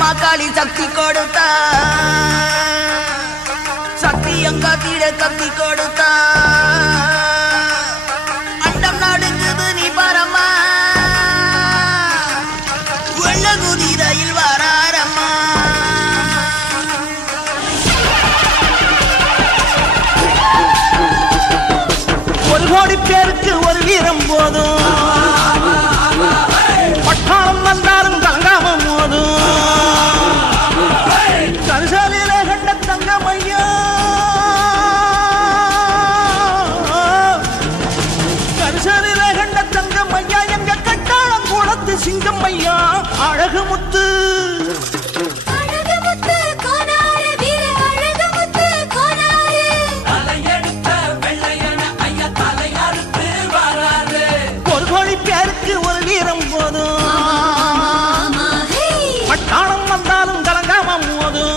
மாக்காளி சக்தி கொடுத்தா சக்தி எங்க தீட கத்தி கொடுத்தா அண்டம் நடுங்குது நீ பரமா வெள்ள குதிரையில் வராரம்மா ஒரு கோடி பேருக்கு ஒரு வீரம் போதும் பட்டாளம் வந்தாலும் கலங்காம போதும் கரிசாலிலே கண்ட தங்கமையா கரிசாலிலே கண்ட தங்கமையா எங்க கட்டாளம் குளத்து சிங்கம்மையா அழகு முத்து ஒரு கோடி பேருக்கு ஒரு வீரம் போதும் பட்டாளம் வந்தாலும் கலங்காம போதும்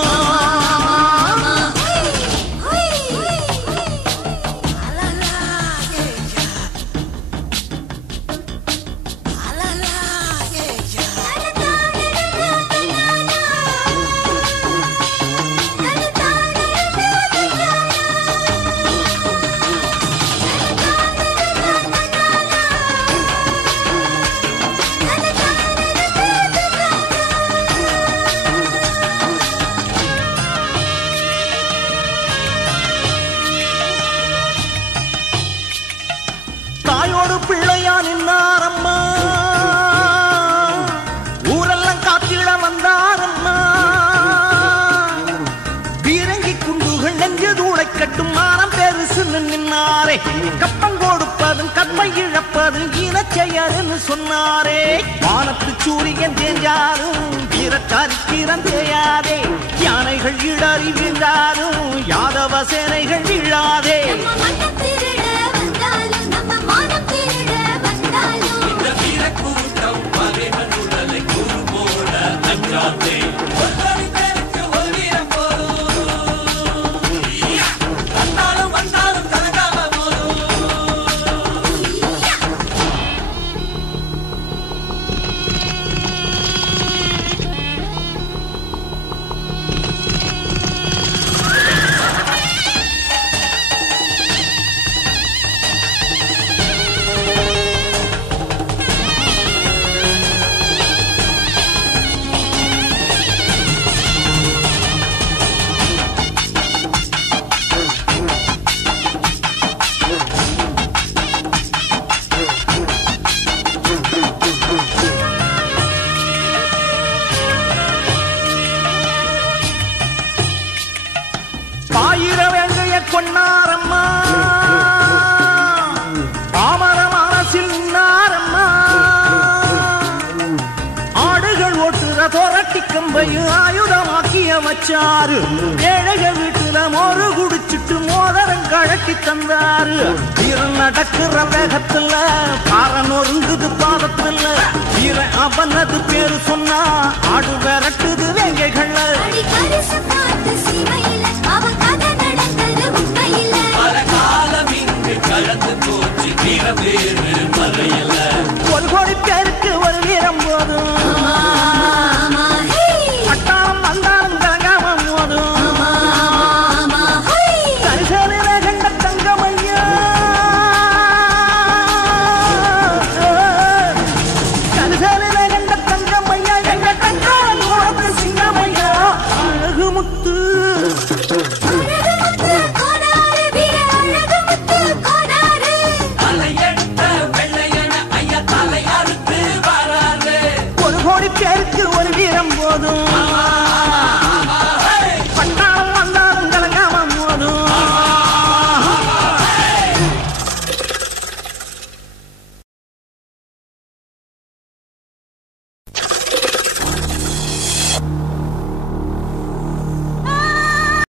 தாயோடு பிள்ளையா நின்னாரம்மா ஊரெல்லாம் காத்திட வந்தாரம்மா பீரங்கி குண்டுகள் நெஞ்சு தூளை கட்டும் மானம் பெருசு நின்னாரே கப்பம் கொடுப்பதும் கப்பை இழப்பதும் இனச்செயல்னு சொன்னாரே வானத்து சூரியன் தேஞ்சாலும் வீரச்சாரி கீரம் தேயாதே யானைகள் இடறி வீழ்ந்தாலும் யாதவ சேனைகள் வீழாதே பாயிரவேங்கைய கொன்னாரம்மா பாமர மனசில் நின்னாரம்மா ஆடுகள் ஓட்டுற போராட்டி கம்பையும் ஆயுதமாக்கிய வச்சாரு ஏழைகள் வீட்டுல மோரு குடிச்சிட்டு மோதரம் கழட்டி தந்தாரு வீரன் நடக்கிற வேகத்துல பாரன் ஒருங்குது பாதத்துல வீரன் அவனது பேரு சொன்னா ஆடு விரட்டுது வேங்கைகள்